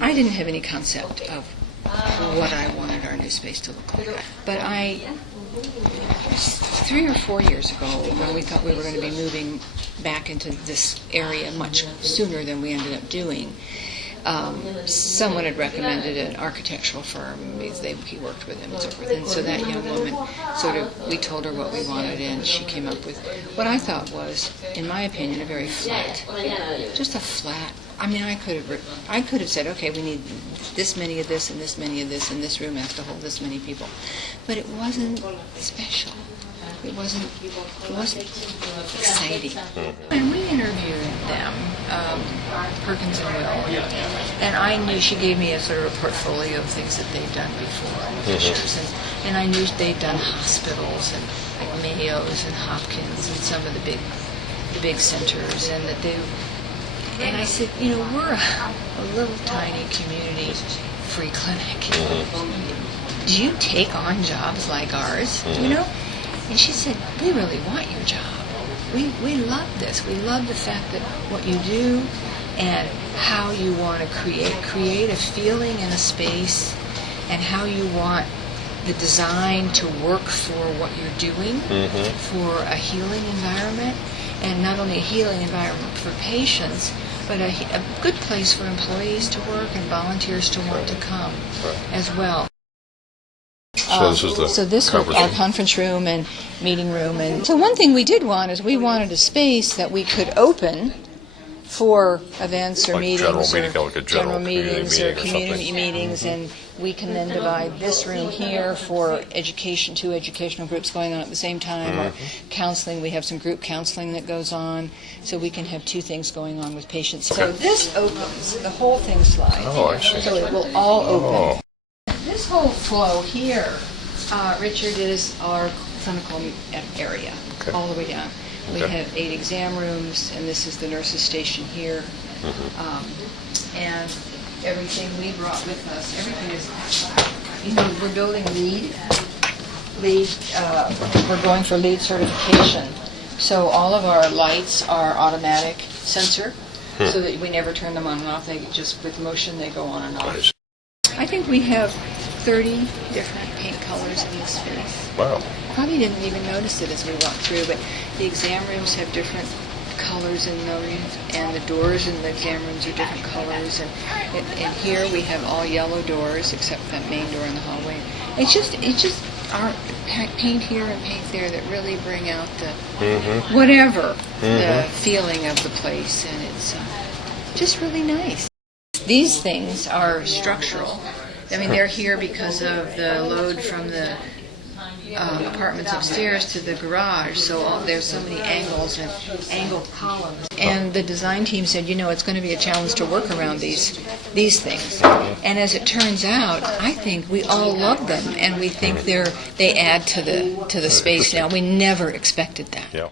I didn't have any concept of what I wanted our new space to look like. But 3 or 4 years ago, when we thought we were going to be moving back into this area much sooner than we ended up doing, someone had recommended an architectural firm. He worked with them and so forth. And so that young woman we told her what we wanted, and she came up with what I thought was, in my opinion, a very flat, just a flat. I mean, I could have said, okay, we need this many of this and this many of this, and this room has to hold this many people. But it wasn't special. It wasn't exciting. And we interviewed them, Perkins and Will, and I knew she gave me a sort of a portfolio of things that they'd done before, and I knew they'd done hospitals and like Mayo's and Hopkins and some of the big centers, and that they. And I said, we're a little tiny community free clinic. Do you take on jobs like ours? And she said, we really want your job. We love this. We love the fact that what you do and how you want to create a feeling in a space, and how you want the design to work for what you're doing, for a healing environment, and not only a healing environment for patients, but a good place for employees to work and volunteers to want to come as well. So this was our conference room and meeting room. And so one thing we did want is we wanted a space that we could open for events or like meetings, general meetings or community something. meetings, and we can then divide this room here for two educational groups going on at the same time, or counseling. We have some group counseling that goes on, so we can have two things going on with patients. So this opens, the whole thing slides. Oh, I see. So it will all open. This whole flow here, Richard, is our clinical area, all the way down. We have 8 exam rooms, and this is the nurses' station here. And everything we brought with us, everything is, we're building LEED. We're going for LEED certification. So all of our lights are automatic sensor, so that we never turn them on and off. They just, with motion, they go on and off. I think we have 30 different paint colors in this space. Wow. Probably didn't even notice it as we walked through, but the exam rooms have different colors in those, and the doors in the exam rooms are different colors, and here we have all yellow doors except that main door in the hallway. It's just our paint here and paint there that really bring out the the feeling of the place, and it's just really nice. These things are structural. I mean, they're here because of the load from the apartments upstairs to the garage, so there's so many angles and angled columns. And the design team said, it's going to be a challenge to work around these things. And as it turns out, I think we all love them, and we think they add to the space now. We never expected that. Yeah.